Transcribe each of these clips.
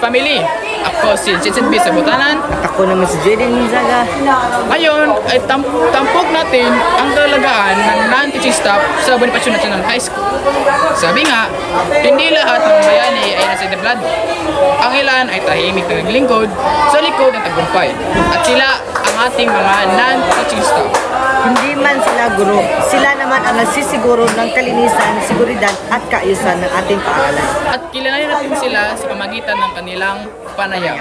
Family. Ako si Jensen B. Sabutanan. At ako naman si Jaden Gonzaga. Ngayon ay tampok natin ang kalagayan ng non-teaching staff sa Bonifacio National High School. Sabi nga, hindi lahat ng bayani ay nasa entablado. Ang ilan ay tahimik na naglingkod sa likod ng tagumpay. At sila ang ating mga non-teaching staff. Hindi man sila guro, sila naman ang nagsisiguro ng kalinisan, seguridad at kaayusan ng ating paaralan. At kilalanin natin sila sa pamagitan ng kanilang panayam.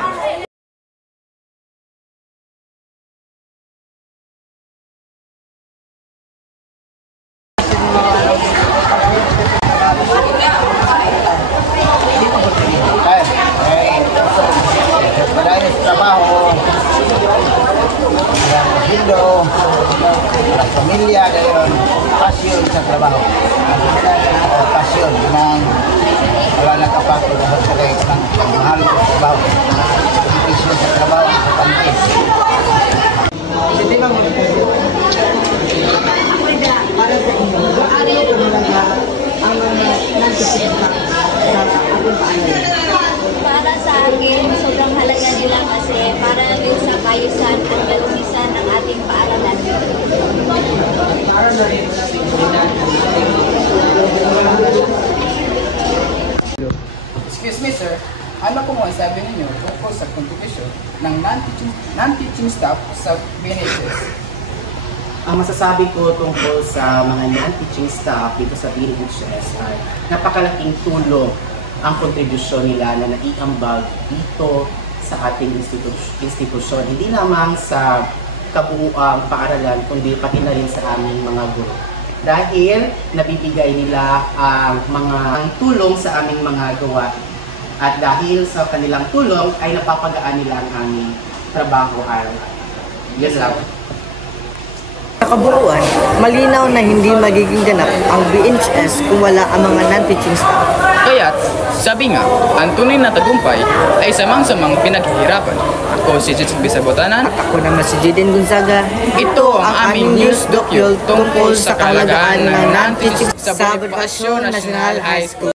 Pamilya gayon, pasyon sa trabaho. Pasyon ng wala nakapagod sa kay ng mahal sa trabaho. Pasyon sa trabaho sa pamilya. Hindi ba mo para sa inyo, ano yung talaga ang nagsisimula sa ating paanan? Para sa akin, sobrang halaga nila kasi para na din sa kaayusan at kalinisan ng ating paaralan. Para na rin sa seguridad ng ating Excuse me sir, ano po ang sabi ninyo tungkol sa contribution ng non-teaching staff sa BNHS? Ang masasabi ko tungkol sa mga non-teaching staff dito sa BNHS ay napakalaking tulong ang kontribusyon nila na naiambag dito sa ating institusyon. Hindi lamang sa kabuuang paaralan, kundi pati na rin sa aming mga guro. Dahil nabibigay nila ang mga tulong sa aming mga gawa. At dahil sa kanilang tulong ay napapagaan nila ang aming trabaho araw-araw. Yes, lang. Sa kabuuan, malinaw na hindi magiging ganap ang BNHS kung wala ang mga non-teaching staff. Kaya't, sabi nga, ang tunay na tagumpay ay samang-samang pinaghihirapan. Ako si Jensen B. Sabutanan. At ako naman si Jaden Gonzaga. Ito ang aming news document tungkol sa kalagayan ng non-teaching sa Bonifacio National High School.